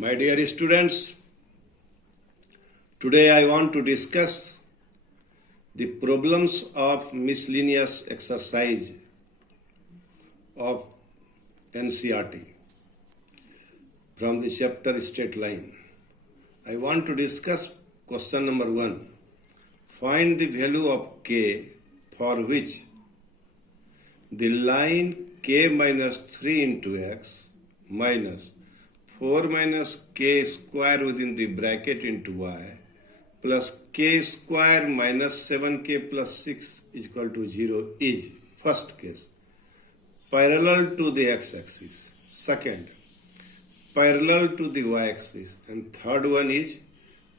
My dear students, today I want to discuss the problems of miscellaneous exercise of NCERT from the chapter Straight Line. I want to discuss question number 1. Find the value of k for which the line k minus 3 into x minus 4 minus k square within the bracket into y plus k square minus 7k plus 6 is equal to 0 is, first case, parallel to the x-axis. Second, parallel to the y-axis. And third one is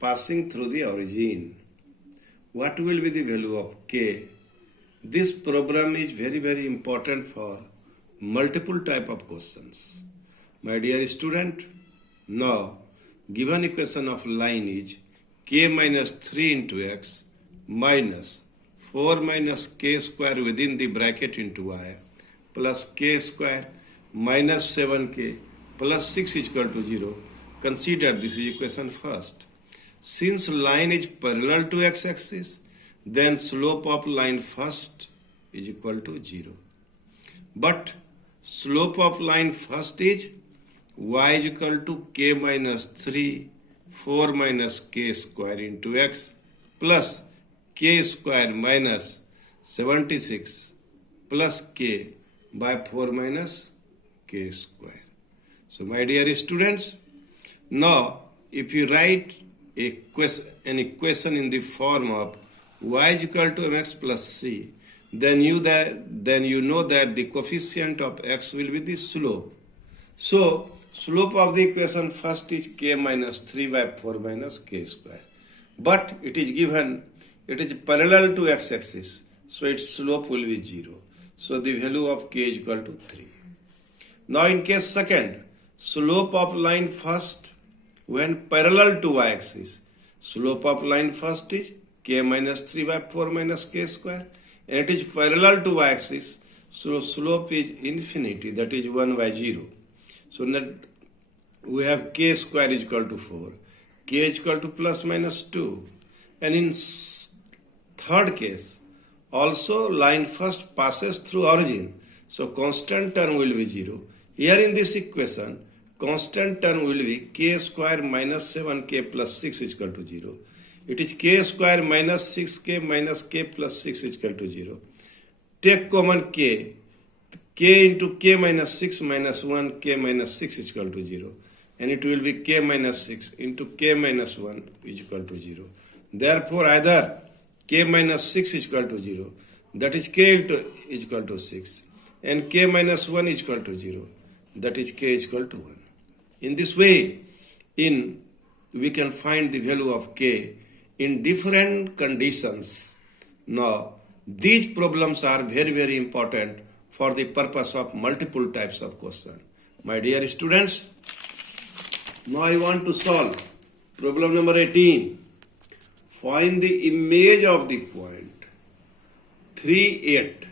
passing through the origin. What will be the value of k? This problem is very, very important for multiple type of questions. My dear student, now given equation of line is k minus 3 into x minus 4 minus k square within the bracket into y plus k square minus 7k plus 6 is equal to 0. Consider this is equation first. Since line is parallel to x-axis, then slope of line first is equal to 0. But slope of line first is y is equal to k minus 3, 4 minus k square into x plus k square minus 76 plus k by 4 minus k square. So my dear students, now if you write an equation in the form of y is equal to mx plus c, then you know that the coefficient of x will be the slope. So slope of the equation first is k minus 3 by 4 minus k square. But it is given, it is parallel to x-axis, so its slope will be 0. So the value of k is equal to 3. Now in case second, slope of line first when parallel to y-axis. Slope of line first is k minus 3 by 4 minus k square, and it is parallel to y-axis, so slope is infinity, that is 1 by 0. So we have k square is equal to 4, k is equal to plus minus 2. And in third case, also line first passes through origin, so constant term will be 0. Here in this equation, constant term will be k square minus 7k plus 6 is equal to 0. It is k square minus 6k minus k plus 6 is equal to 0. Take common k into k minus 6 minus 1, k minus 6 is equal to 0. And it will be k minus 6 into k minus 1 is equal to 0. Therefore, either k minus 6 is equal to 0, that is k is equal to 6, and k minus 1 is equal to 0, that is k is equal to 1. In this way, we can find the value of k in different conditions. Now, these problems are very, very important for the purpose of multiple types of question. My dear students, now I want to solve problem number 18. Find the image of the point 3, 8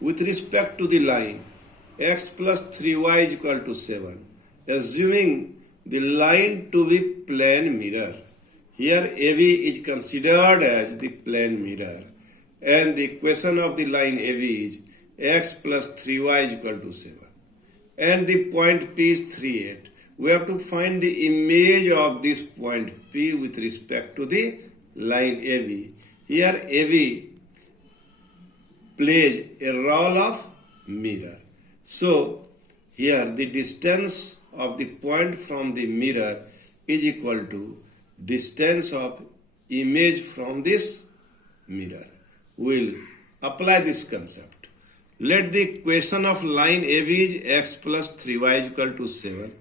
with respect to the line x plus 3y is equal to 7, assuming the line to be plane mirror. Here AB is considered as the plane mirror, and the equation of the line AB is x plus 3y is equal to 7. And the point P is 3, 8. We have to find the image of this point P with respect to the line AB. Here AB plays a role of mirror. So here the distance of the point from the mirror is equal to distance of image from this mirror. We'll apply this concept. Let the equation of line AB is x plus 3y is equal to 7.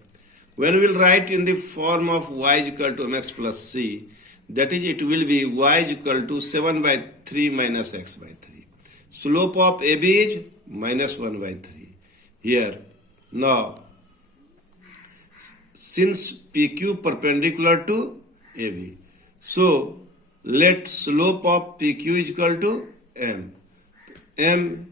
When we will write in the form of y is equal to mx plus c, that is, it will be y is equal to 7 by 3 minus x by 3. Slope of AB is minus 1 by 3. Here, now, since PQ perpendicular to AB, so let slope of PQ is equal to m. m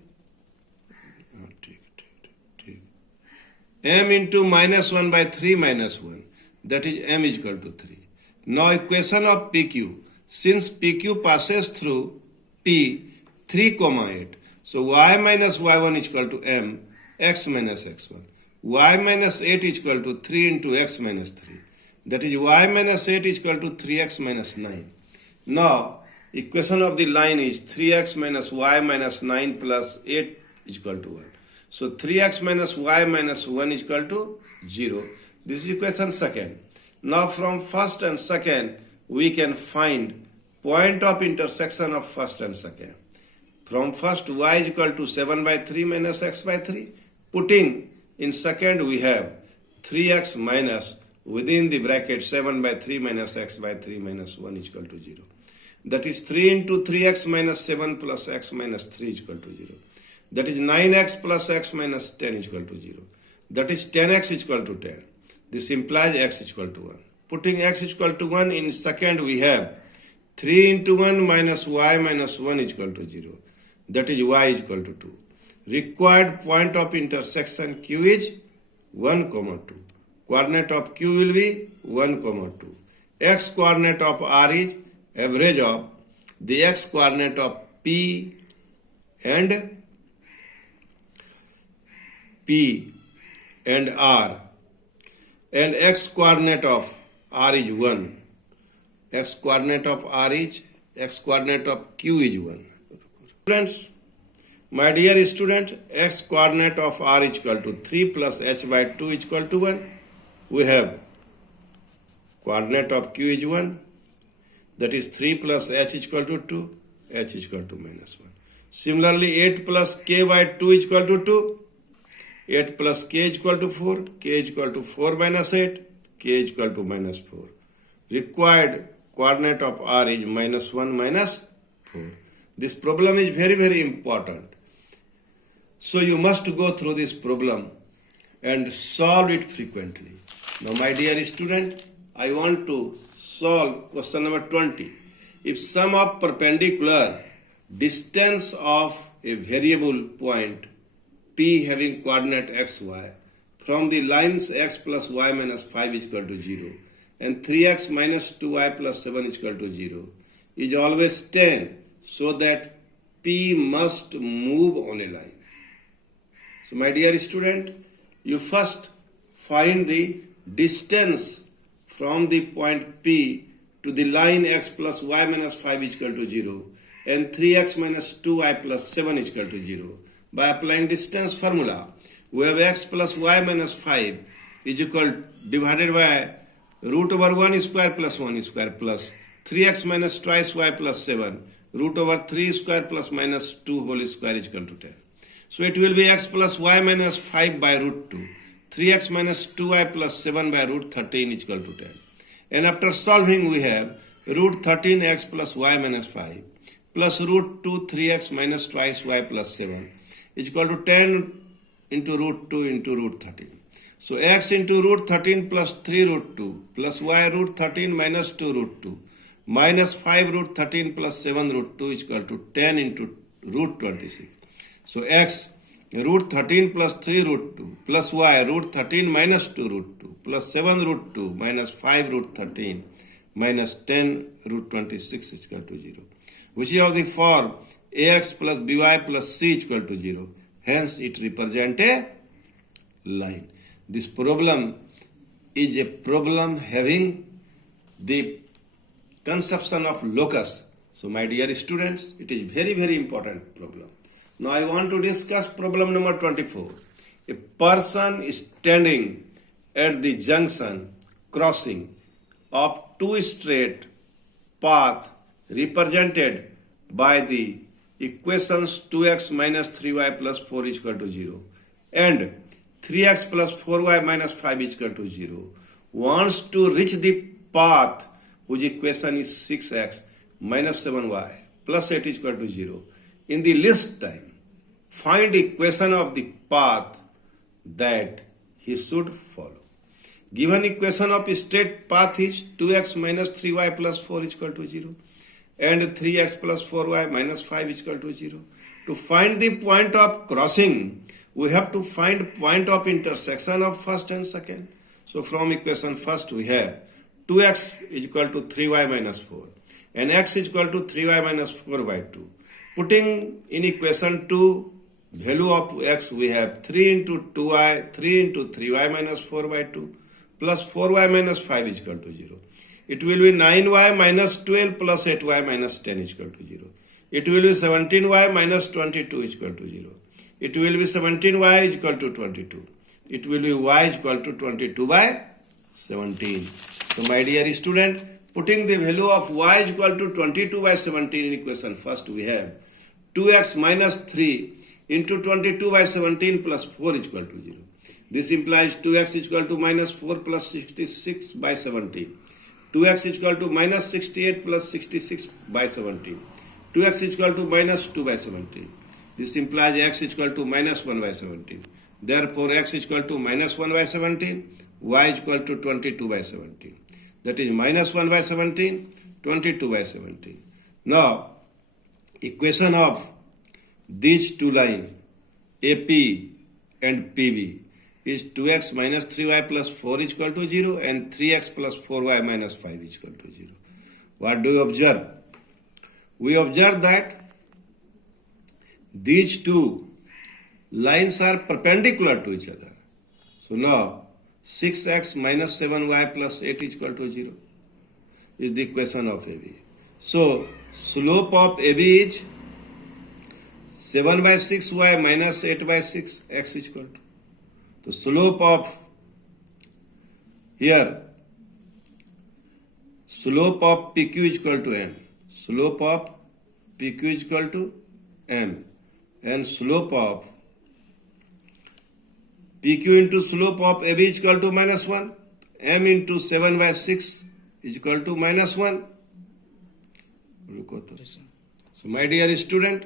into minus 1 by 3 minus 1. that is m is equal to 3. Now equation of PQ. Since PQ passes through P 3, 8. So y minus y1 is equal to m, x minus x1. Y minus 8 is equal to 3 into x minus 3. That is y minus 8 is equal to 3x minus 9. Now equation of the line is 3x minus y minus 9 plus 8 is equal to 1. So 3x minus y minus 1 is equal to 0. This is equation second. Now from first and second, we can find point of intersection of first and second. From first, y is equal to 7 by 3 minus x by 3. Putting in second, we have 3x minus within the bracket 7 by 3 minus x by 3 minus 1 is equal to 0. That is 3 into 3x minus 7 plus x minus 3 is equal to 0. That is 9x plus x minus 10 is equal to 0. That is 10x is equal to 10. This implies x is equal to 1. Putting x is equal to 1 in second, we have 3 into 1 minus y minus 1 is equal to 0. That is y is equal to 2. Required point of intersection Q is 1, 2. Coordinate of Q will be 1, 2. X coordinate of R is average of the x coordinate of P and R, and x coordinate of R is 1. X coordinate of R is, x coordinate of Q is 1. Students, my dear student, x coordinate of R is equal to 3 plus h by 2 is equal to 1. We have coordinate of Q is 1. That is 3 plus h is equal to 2. H is equal to minus 1. Similarly, 8 plus k by 2 is equal to 2. 8 plus k is equal to 4. K is equal to 4 minus 8. K is equal to minus 4. Required coordinate of R is minus 1 minus 4. This problem is very, very important. So you must go through this problem and solve it frequently. Now, my dear student, I want to solve question number 20. If sum of perpendicular distance of a variable point P having coordinate x, y from the lines x plus y minus 5 is equal to 0 and 3x minus 2y plus 7 is equal to 0 is always 10, so that P must move on a line. So my dear student, you first find the distance from the point P to the line x plus y minus 5 is equal to 0 and 3x minus 2y plus 7 is equal to 0. By applying distance formula, we have x plus y minus 5 is equal divided by root over 1 square plus 1 square plus 3x minus twice y plus 7 root over 3 square plus minus 2 whole square is equal to 10. So it will be x plus y minus 5 by root 2. 3x minus 2y plus 7 by root 13 is equal to 10. And after solving, we have root 13x plus y minus 5 plus root 2 3x minus twice y plus 7 is equal to 10 into root 2 into root 13. So x into root 13 plus 3 root 2 plus y root 13 minus 2 root 2 minus 5 root 13 plus 7 root 2 is equal to 10 into root 26. So x root 13 plus 3 root 2 plus y root 13 minus 2 root 2 plus 7 root 2 minus 5 root 13 minus 10 root 26 is equal to 0. Which is of the form ax plus by plus c is equal to 0. Hence it represents a line. This problem is a problem having the conception of locus. So my dear students, it is very, very important problem. Now I want to discuss problem number 24. A person is standing at the junction crossing of two straight paths represented by the equations 2x minus 3y plus 4 is equal to 0 and 3x plus 4y minus 5 is equal to 0. Wants to reach the path whose equation is 6x minus 7y plus 8 is equal to 0. In the least time, find equation of the path that he should follow. Given equation of straight path is 2x minus 3y plus 4 is equal to 0 and 3x plus 4y minus 5 is equal to 0. To find the point of crossing, we have to find point of intersection of first and second. So from equation first we have 2x is equal to 3y minus 4 and x is equal to 3y minus 4 by 2. Putting in equation 2 value of x, we have 3 into 2y, 3 into 3y minus 4 by 2 plus 4y minus 5 is equal to 0. It will be 9y minus 12 plus 8y minus 10 is equal to 0. It will be 17y minus 22 is equal to 0. It will be 17y is equal to 22. It will be y is equal to 22 by 17. So my dear student, putting the value of y is equal to 22 by 17 in equation first, we have 2x minus 3 into 22 by 17 plus 4 is equal to 0. This implies 2x is equal to minus 4 plus 66 by 17. 2x is equal to minus 68 plus 66 by 17. 2x is equal to minus 2 by 17. This implies x is equal to minus 1 by 17. Therefore, x is equal to minus 1 by 17, y is equal to 22 by 17. That is minus 1 by 17, 22 by 17. Now, equation of these two lines, AP and PB, is 2x minus 3y plus 4 is equal to 0 and 3x plus 4y minus 5 is equal to 0. What do we observe? We observe that these two lines are perpendicular to each other. So now 6x minus 7y plus 8 is equal to 0 is the equation of AB. So slope of AB is 7 by 6y minus 8 by 6 x is equal to. The slope of here, slope of PQ is equal to M. Slope of PQ is equal to M. And slope of PQ into slope of AB is equal to minus 1. M into 7 by 6 is equal to minus 1. So my dear student,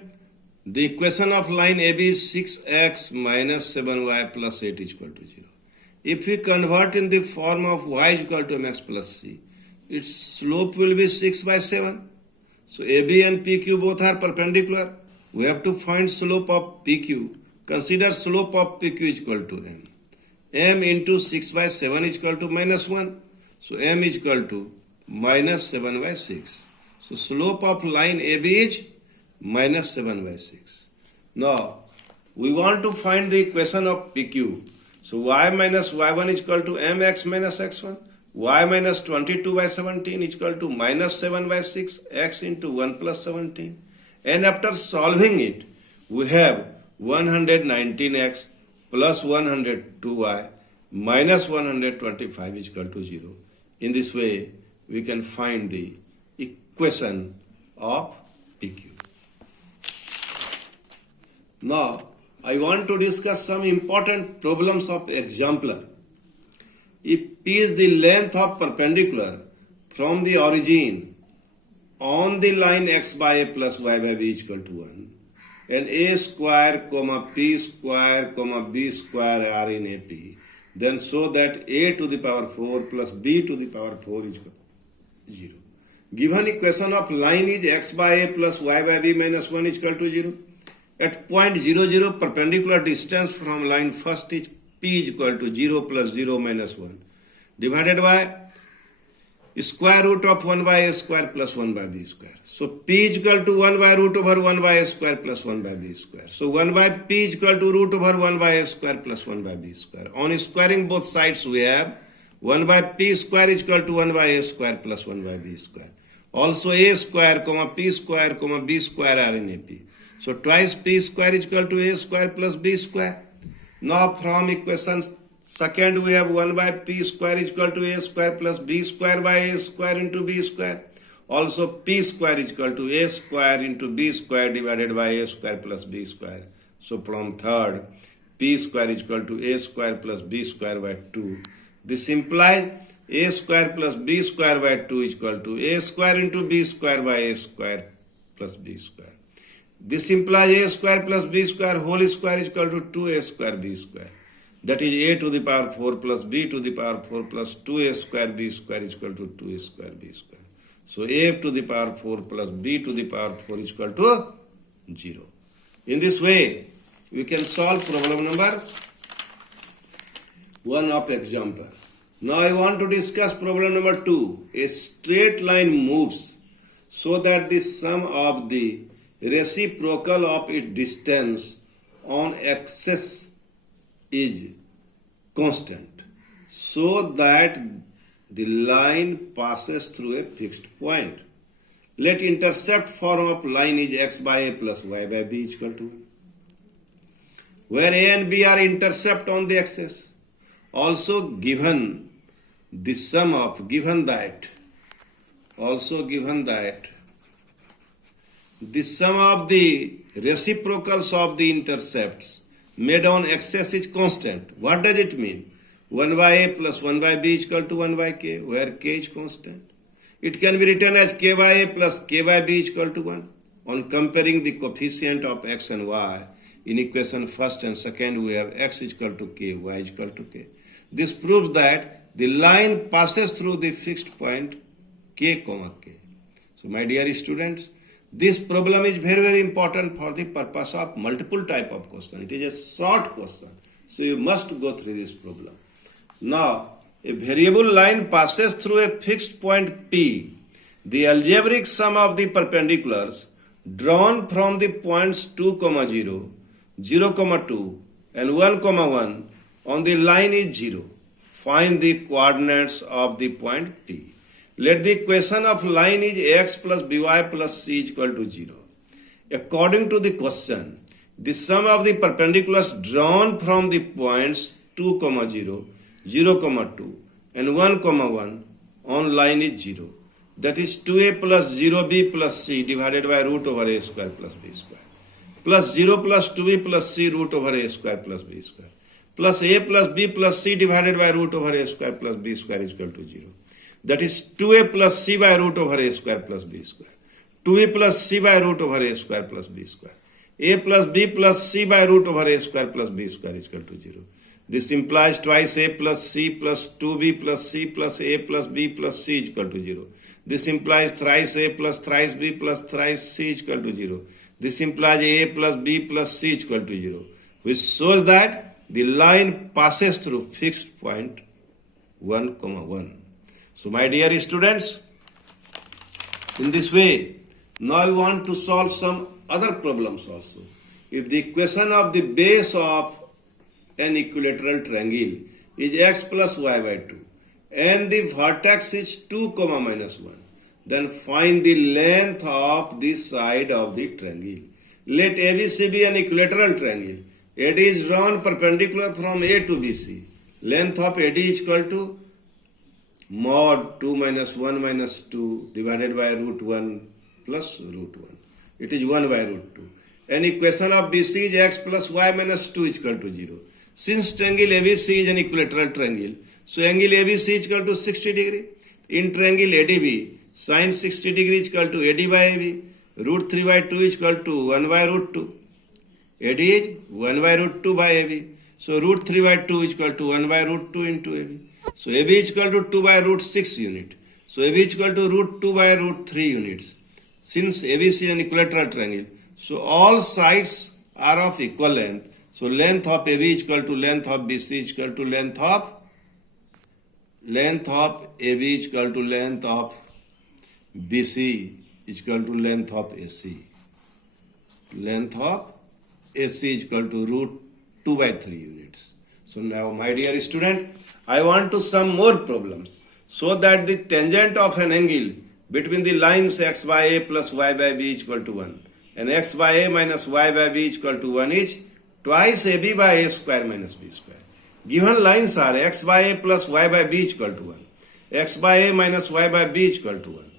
the equation of line AB is 6x minus 7y plus 8 is equal to 0. If we convert in the form of y is equal to mx plus c, its slope will be 6 by 7. So AB and PQ both are perpendicular. We have to find slope of PQ. Consider slope of PQ is equal to M. M into 6 by 7 is equal to minus 1. So M is equal to minus 7 by 6. So slope of line AB is minus 7 by 6. Now, we want to find the equation of PQ. So y minus y1 is equal to mx minus x1. Y minus 22 by 17 is equal to minus 7 by 6 x into 1 plus 17. And after solving it, we have 119x plus 102y minus 125 is equal to 0. In this way, we can find the equation of PQ. Now, I want to discuss some important problems of exemplar. If P is the length of perpendicular from the origin on the line x by a plus y by b is equal to 1, and a square comma p square comma b square are in AP, then show that a to the power 4 plus b to the power 4 is equal to 0. Given equation of line is x by a plus y by b minus 1 is equal to 0. At point 0, 0, perpendicular distance from line first is p is equal to 0 plus 0 minus 1 divided by square root of 1 by a square plus 1 by b square. So p is equal to 1 by root over 1 by a square plus 1 by b square. So 1 by p is equal to root over 1 by a square plus 1 by b square. On squaring both sides, we have 1 by p square is equal to 1 by a square plus 1 by b square. Also a square comma p square comma b square are in AP. So twice p square is equal to a square plus b square. Now from equation second, we have 1 by p square is equal to a square plus b square by a square into b square. Also p square is equal to a square into b square divided by a square plus b square. So from third, p square is equal to a square plus b square by 2. This implies a square plus b square by 2 is equal to a square into b square by a square plus b square. This implies a square plus b square whole square is equal to 2a square b square. That is a to the power 4 plus b to the power 4 plus 2a square b square is equal to 2a square b square. So a to the power 4 plus b to the power 4 is equal to 0. In this way, we can solve problem number 1 of exemplar. Now I want to discuss problem number 2. A straight line moves so that the sum of the reciprocal of its distance on axis is constant, so that the line passes through a fixed point. Let intercept form of line is x by a plus y by b equal to 1, where a and b are intercept on the axis. Also given the sum of, given that the sum of the reciprocals of the intercepts made on axis is constant. What does it mean? 1 by a plus 1 by b is equal to 1 by k, where k is constant. It can be written as k by a plus k by b is equal to 1. On comparing the coefficient of x and y in equation first and second, where x is equal to k, y is equal to k. This proves that the line passes through the fixed point k comma k. So my dear students, this problem is very, very important for the purpose of multiple type of question. It is a short question, so you must go through this problem. Now, a variable line passes through a fixed point P. The algebraic sum of the perpendiculars drawn from the points 2, 0, 0, 2 and 1, 1 on the line is 0. Find the coordinates of the point P. Let the equation of line is x plus by plus c is equal to 0. According to the question, the sum of the perpendiculars drawn from the points 2, 0, 0, 2 and 1, 1 on line is 0. That is 2a plus 0b plus c divided by root over a square plus b square. Plus 0 plus 2b plus c root over a square plus b square. Plus a plus b plus c divided by root over a square plus b square is equal to 0. That is 2a plus c by root over a square plus b square. 2a plus c by root over a square plus b square. A plus b plus c by root over a square plus b square is equal to 0. This implies twice a plus c plus 2b plus c plus a plus b plus c is equal to 0. This implies thrice a plus thrice b plus thrice c is equal to 0. This implies a plus b plus c is equal to 0, which shows that the line passes through fixed point 1, 1. So my dear students, in this way, now we want to solve some other problems also. If the equation of the base of an equilateral triangle is x plus y by 2 and the vertex is 2, minus 1, then find the length of the side of the triangle. Let ABC be an equilateral triangle. AD is drawn perpendicular from A to BC. Length of AD is equal to mod 2 minus 1 minus 2 divided by root 1 plus root 1. It is 1 by root 2. An equation of BC is x plus y minus 2 is equal to 0. Since triangle ABC is an equilateral triangle, so angle ABC is equal to 60 degree. In triangle ADB, sin 60 degree is equal to AD by AB. Root 3 by 2 is equal to 1 by root 2. AD is 1 by root 2 by AB. So root 3 by 2 is equal to 1 by root 2 into AB. So AB is equal to 2 by root 6 unit. So AB is equal to root 2 by root 3 units. Since ABC is an equilateral triangle, so all sides are of equal length. So length of AB is equal to length of BC is equal to length of AB is equal to length of BC is equal to length of AC. Length of AC is equal to root 2 by 3 units. So now my dear student, I want to sum more problems so that the tangent of an angle between the lines x by a plus y by b is equal to 1 and x by a minus y by b is equal to 1 is twice ab by a square minus b square. Given lines are x by a plus y by b is equal to 1, x by a minus y by b is equal to 1.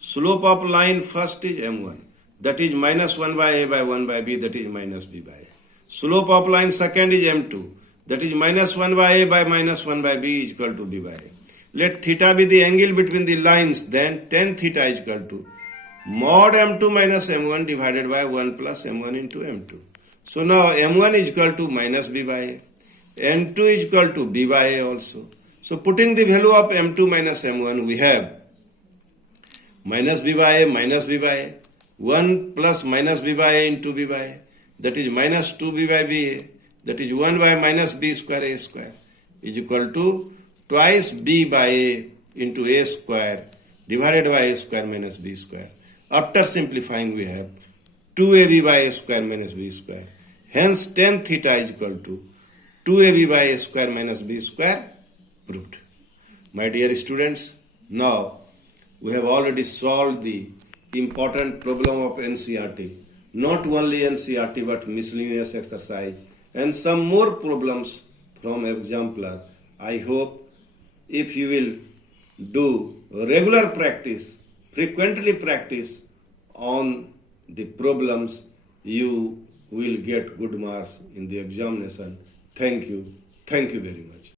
Slope of line first is m1, that is minus 1 by a by 1 by b, that is minus b by a. Slope of line second is m2, that is minus 1 by a by minus 1 by b is equal to b by a. Let theta be the angle between the lines, then tan theta is equal to mod m2 minus m1 divided by 1 plus m1 into m2. So now m1 is equal to minus b by a. m2 is equal to b by a also. So putting the value of m2 minus m1, we have minus b by a, 1 plus minus b by a into b by a, that is minus 2b by ba, that is 1 by minus b square a square, is equal to twice b by a into a square divided by a square minus b square. After simplifying, we have 2ab by a square minus b square. Hence, tan theta is equal to 2ab by a square minus b square proved. My dear students, now we have already solved the important problem of NCERT. Not only NCERT but miscellaneous exercise and some more problems from exemplar. I hope if you will do regular practice, frequently practice on the problems, you will get good marks in the examination. Thank you. Thank you very much.